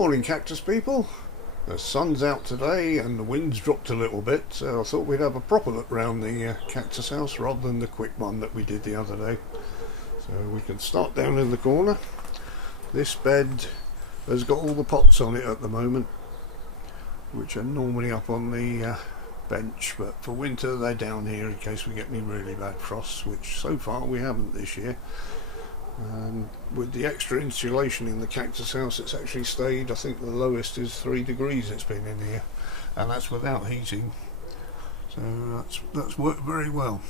Morning cactus people. The sun's out today and the wind's dropped a little bit, so I thought we'd have a proper look round the cactus house rather than the quick one that we did the other day. So we can start down in the corner. This bed has got all the pots on it at the moment, which are normally up on the bench, but for winter they're down here in case we get any really bad frosts, which so far we haven't this year. And with the extra insulation in the cactus house, it's actually stayed, I think the lowest is 3 degrees it's been in here, and that's without heating, so that's worked very well.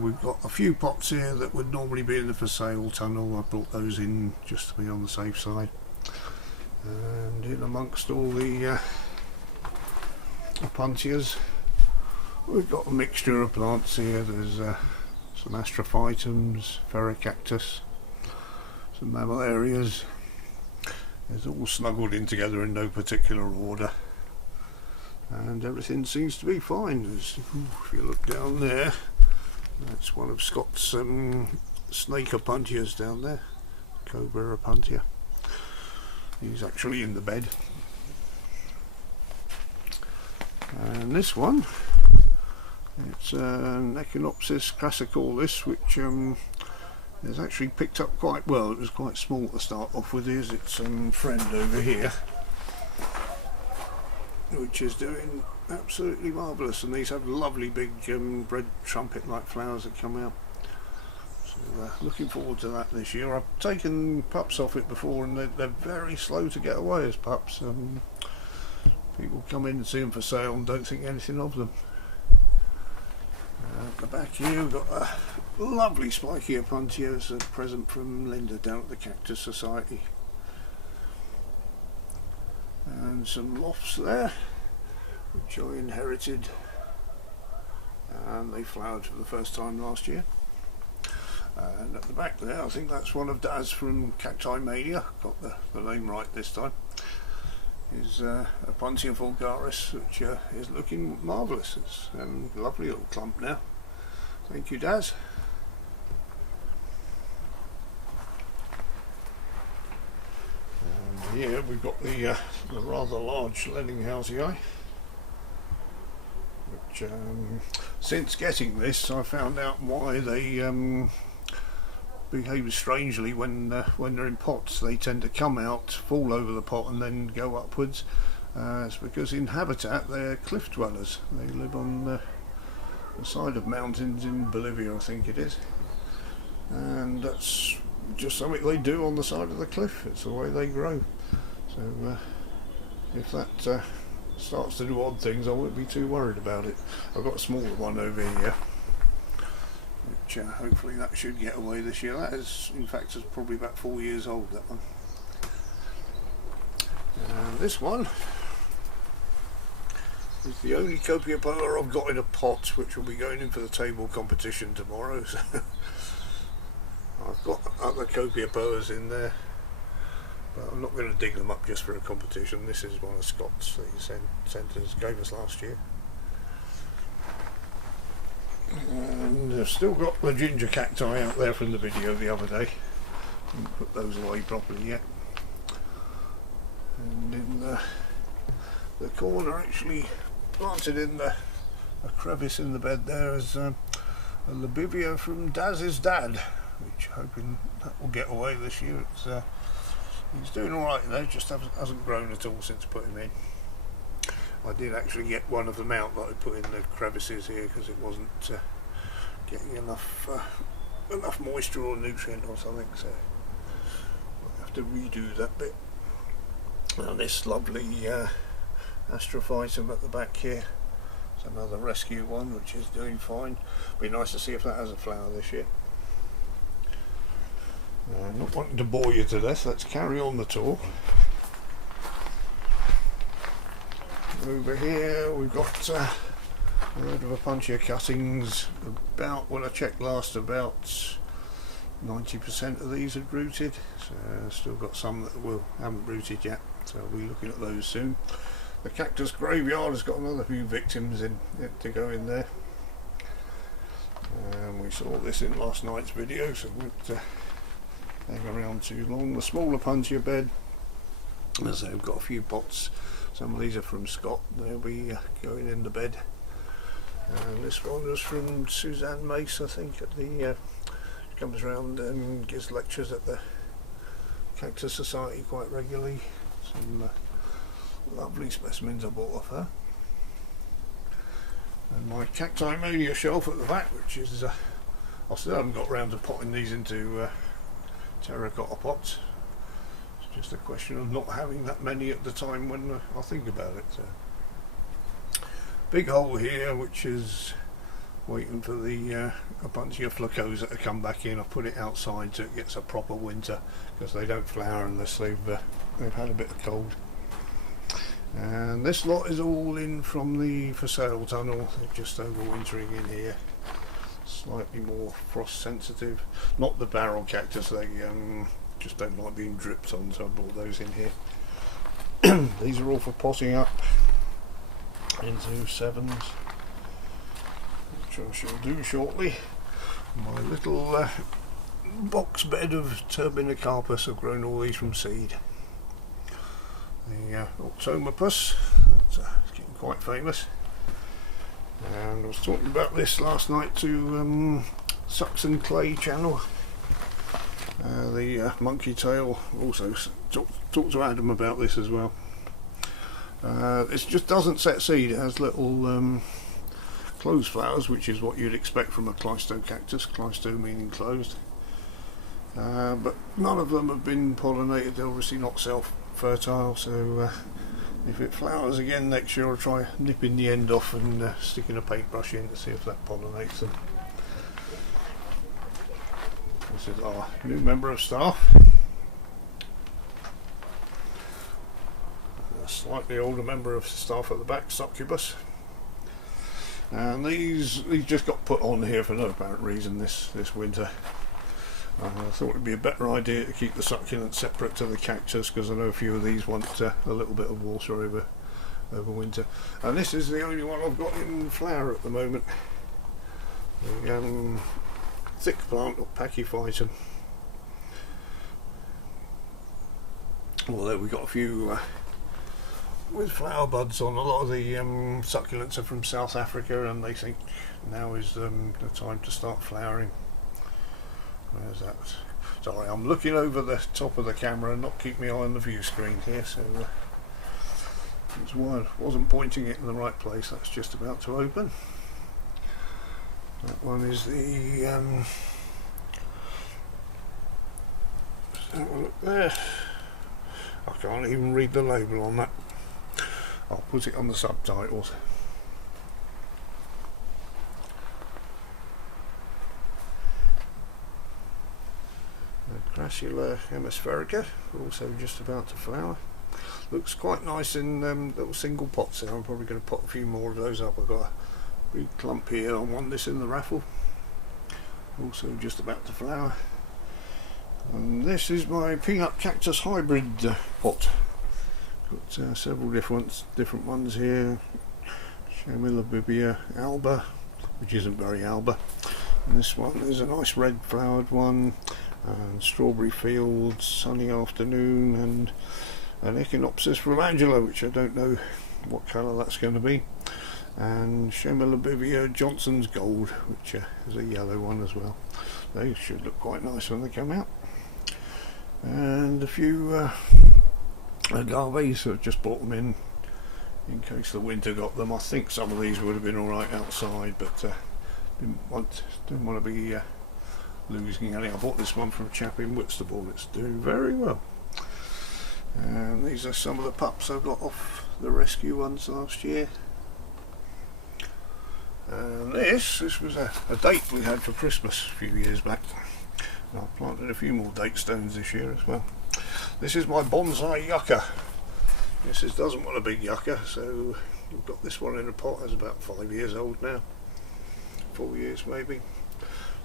We've got a few pots here that would normally be in the for sale tunnel. I brought those in just to be on the safe side, and in amongst all the opuntias we've got a mixture of plants here. There's some astrophytums, ferrocactus, some mammillarias. It's all snuggled in together in no particular order, and everything seems to be fine. If you look down there, that's one of Scott's snake opuntias down there, cobra opuntia. He's actually in the bed. And this one, it's an Echinopsis crassicalis, which has actually picked up quite well. It was quite small to start off with. Here's its friend over here, which is doing absolutely marvellous, and these have lovely big red trumpet like flowers that come out. So looking forward to that this year. I've taken pups off it before, and they're very slow to get away as pups. People come in and see them for sale and don't think anything of them. At the back here we've got a lovely spiky opuntia. It's a present from Linda down at the Cactus Society. And some lofts there, which I inherited, and they flowered for the first time last year. And at the back there, I think that's one of Daz from Cacti Mania, got the name right this time, is Opuntia vulgaris, which is looking marvellous. It's a lovely little clump now. Thank you, Daz. And here we've got the rather large Lenninghausii, which since getting this I found out why they behave strangely when they're in pots. They tend to come out, fall over the pot and then go upwards. It's because in habitat they're cliff dwellers. They live on the side of mountains in Bolivia, I think it is, and that's just something they do on the side of the cliff. It's the way they grow. So if that starts to do odd things, I won't be too worried about it. I've got a smaller one over here, which hopefully that should get away this year. That is, in fact, is probably about 4 years old, that one. This one is the only Copiopoa I've got in a pot, which will be going in for the table competition tomorrow. So I've got other Copiopoas in there, but I'm not going to dig them up just for a competition. This is one of Scott's that he sent us, gave us last year. And I've still got the ginger cacti out there from the video the other day. Didn't put those away properly yet. And in the corner, actually planted in a crevice in the bed there, is a Labivia from Daz's dad, which hoping that will get away this year. He's doing alright though, just hasn't grown at all since putting him in. I did actually get one of them out that I put in the crevices here because it wasn't getting enough moisture or nutrient or something, so I'll have to redo that bit. Now this lovely astrophytum at the back here, it's another rescue one which is doing fine. Be nice to see if that has a flower this year. I'm not wanting to bore you to death, let's carry on the tour. Over here we've got a load of opuntia cuttings. About, when I checked last, about 90% of these had rooted, so still got some that haven't rooted yet, so I'll be looking at those soon. The cactus graveyard has got another few victims in it to go in there. We saw this in last night's video, so we won't hang around too long. The smaller opuntia bed As I've got a few pots. Some of these are from Scott. They'll be going in the bed. And this one was from Suzanne Mace, I think. At the comes around and gives lectures at the Cactus Society quite regularly. Some lovely specimens I bought off her. And my Cacti Mania shelf at the back, which is I still haven't got round to potting these into terracotta pots. It's just a question of not having that many at the time when I think about it. Big hole here, which is waiting for the a bunch of flacos to come back in. I put it outside so it gets a proper winter, because they don't flower unless they've had a bit of cold. And this lot is all in from the for sale tunnel. They're just overwintering in here. Slightly more frost sensitive. Not the barrel cactus, they just don't like being dripped on, so I brought those in here. These are all for potting up into sevens, which I shall do shortly. My little box bed of Turbinocarpus, I've grown all these from seed. The Octomopus, that's getting quite famous. And I was talking about this last night to Sucks and Clay channel. The monkey tail, also talked to Adam about this as well. It just doesn't set seed. It has little closed flowers, which is what you'd expect from a Cleistocactus, Cleisto meaning closed. But none of them have been pollinated. They're obviously not self-fertile, so if it flowers again next year, I'll try nipping the end off and sticking a paintbrush in to see if that pollinates them. This is our new member of staff. A slightly older member of staff at the back, Succubus. And these just got put on here for no apparent reason this winter. I thought it would be a better idea to keep the succulents separate to the cactus, because I know a few of these want a little bit of water over winter. And this is the only one I've got in flower at the moment. The thick plant or Pachyphytum. Although we've got a few with flower buds on. A lot of the succulents are from South Africa, and they think now is the time to start flowering. Where's that? Sorry, I'm looking over the top of the camera and not keep my eye on the view screen here, so that's why I wasn't pointing it in the right place. That's just about to open. That one is the look there. I can't even read the label on that. I'll put it on the subtitles. Grassula hemispherica, also just about to flower. Looks quite nice in little single pots there. I'm probably going to pot a few more of those up. I've got a big clump here. I want this in the raffle. Also just about to flower. And this is my peanut cactus hybrid pot. Got several different ones here. Chamillabibia alba, which isn't very alba. And this one is a nice red flowered one. And Strawberry Fields, Sunny Afternoon, and an Echinopsis from Angela, which I don't know what colour that's going to be, and Chamillabibia Johnson's Gold, which is a yellow one as well. They should look quite nice when they come out. And a few agaves, so I've just brought them in case the winter got them. I think some of these would have been alright outside, but didn't want to be losing any. I bought this one from a chap in Whitstable. It's doing very well. And these are some of the pups I got off the rescue ones last year. And this was a date we had for Christmas a few years back. And I've planted a few more date stones this year as well. This is my bonsai yucca. This doesn't want a big yucca, so we've got this one in a pot. It's about 5 years old now. 4 years maybe.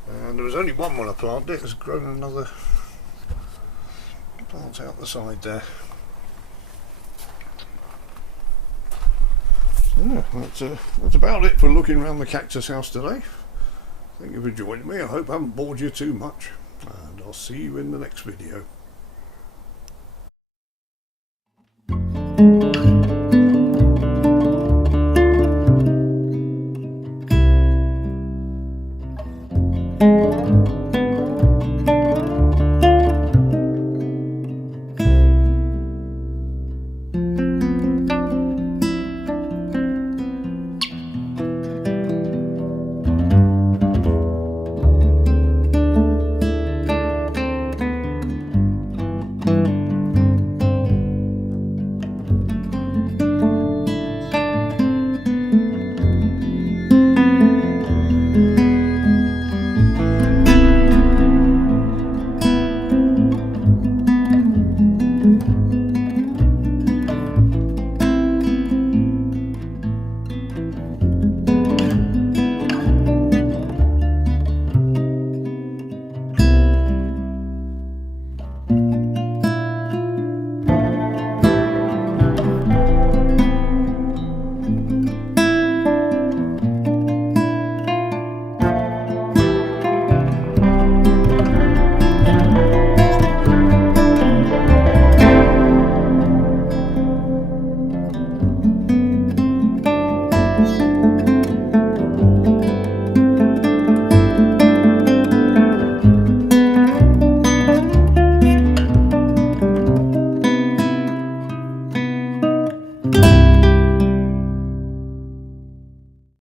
And there was only one when I planted it. It's grown another plant out the side there. So yeah, that's about it for looking around the cactus house today. Thank you for joining me. I hope I haven't bored you too much, and I'll see you in the next video.